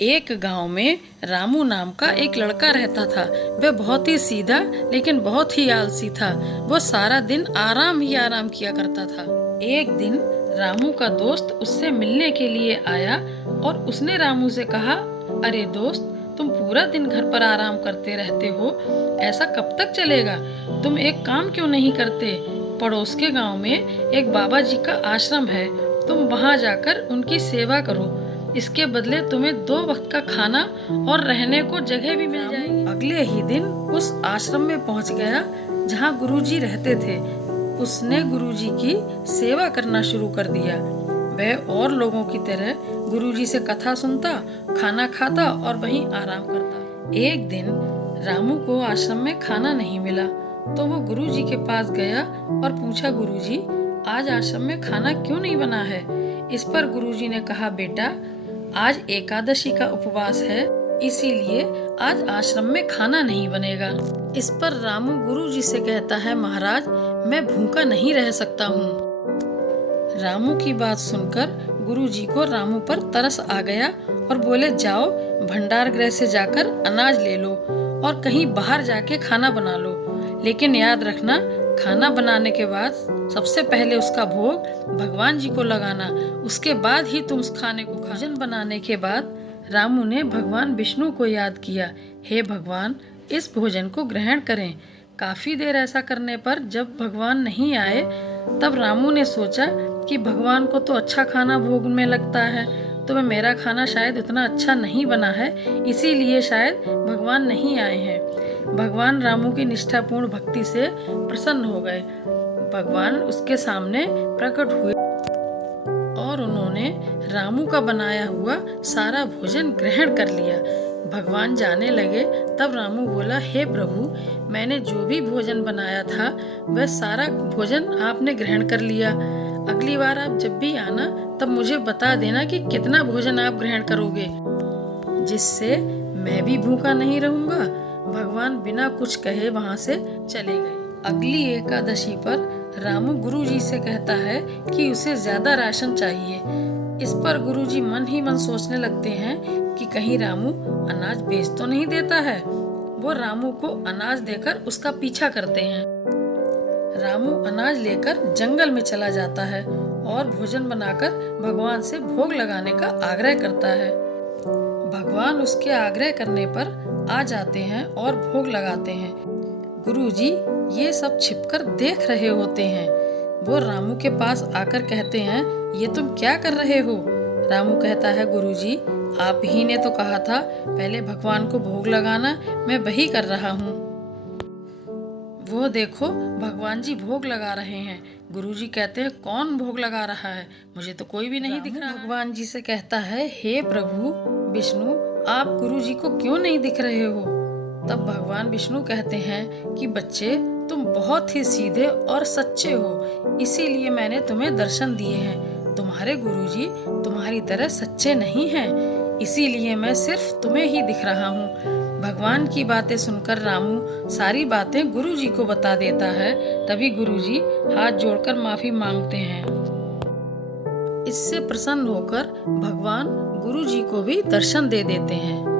एक गांव में रामू नाम का एक लड़का रहता था। वह बहुत ही सीधा लेकिन बहुत ही आलसी था। वो सारा दिन आराम ही आराम किया करता था। एक दिन रामू का दोस्त उससे मिलने के लिए आया और उसने रामू से कहा, अरे दोस्त, तुम पूरा दिन घर पर आराम करते रहते हो, ऐसा कब तक चलेगा? तुम एक काम क्यों नहीं करते? पड़ोस के गांव में एक बाबा जी का आश्रम है, तुम वहां जाकर उनकी सेवा करो। इसके बदले तुम्हें 2 वक्त का खाना और रहने को जगह भी मिल जाएगी। अगले ही दिन उस आश्रम में पहुंच गया जहां गुरुजी रहते थे। उसने गुरुजी की सेवा करना शुरू कर दिया। वह और लोगों की तरह गुरुजी से कथा सुनता, खाना खाता और वहीं आराम करता। एक दिन रामू को आश्रम में खाना नहीं मिला तो वो गुरुजी के पास गया और पूछा, गुरुजी, आज आश्रम में खाना क्यों नहीं बना है? इस पर गुरुजी ने कहा, बेटा, आज एकादशी का उपवास है, इसीलिए आज आश्रम में खाना नहीं बनेगा। इस पर रामू गुरुजी से कहता है, महाराज, मैं भूखा नहीं रह सकता हूँ। रामू की बात सुनकर गुरुजी को रामू पर तरस आ गया और बोले, जाओ भंडार गृह से जाकर अनाज ले लो और कहीं बाहर जाके खाना बना लो, लेकिन याद रखना, खाना बनाने के बाद सबसे पहले उसका भोग भगवान जी को लगाना, उसके बाद ही तुम उस खाने को खाना। भोजन बनाने के बाद रामू ने भगवान विष्णु को याद किया, हे भगवान, इस भोजन को ग्रहण करें। काफी देर ऐसा करने पर जब भगवान नहीं आए तब रामू ने सोचा कि भगवान को तो अच्छा खाना भोग में लगता है, तो मेरा खाना शायद उतना अच्छा नहीं बना है, इसीलिए शायद भगवान नहीं आए हैं। भगवान रामू की निष्ठापूर्ण भक्ति से प्रसन्न हो गए। भगवान उसके सामने प्रकट हुए और उन्होंने रामू का बनाया हुआ सारा भोजन ग्रहण कर लिया। भगवान जाने लगे तब रामू बोला, हे प्रभु, मैंने जो भी भोजन बनाया था वह सारा भोजन आपने ग्रहण कर लिया। अगली बार आप जब भी आना तब मुझे बता देना कि कितना भोजन आप ग्रहण करोगे, जिससे मैं भी भूखा नहीं रहूंगा। भगवान बिना कुछ कहे वहां से चले गए। अगली एकादशी पर रामू गुरुजी से कहता है कि उसे ज्यादा राशन चाहिए। इस पर गुरुजी मन ही मन सोचने लगते हैं कि कहीं रामू अनाज बेच तो नहीं देता है। वो रामू को अनाज देकर उसका पीछा करते हैं। रामू अनाज लेकर जंगल में चला जाता है और भोजन बनाकर भगवान से भोग लगाने का आग्रह करता है। भगवान उसके आग्रह करने पर आ जाते हैं और भोग लगाते हैं। गुरुजी ये सब छिपकर देख रहे होते हैं। वो रामू के पास आकर कहते हैं, ये तुम क्या कर रहे हो? रामू कहता है, गुरुजी, आप ही ने तो कहा था पहले भगवान को भोग लगाना, मैं वही कर रहा हूँ। वो देखो, भगवान जी भोग लगा रहे हैं। गुरुजी कहते हैं, कौन भोग लगा रहा है? मुझे तो कोई भी नहीं दिख रहा। भगवान जी से कहता है, हे प्रभु विष्णु, आप गुरुजी को क्यों नहीं दिख रहे हो? तब भगवान विष्णु कहते हैं कि बच्चे, तुम बहुत ही सीधे और सच्चे हो, इसीलिए मैंने तुम्हें दर्शन दिए हैं। तुम्हारे गुरुजी तुम्हारी तरह सच्चे नहीं हैं, इसीलिए मैं सिर्फ तुम्हें ही दिख रहा हूँ। भगवान की बातें सुनकर रामू सारी बातें गुरुजी को बता देता है। तभी गुरुजी हाथ जोड़कर माफी मांगते हैं। इससे प्रसन्न होकर भगवान गुरुजी को भी दर्शन दे देते हैं।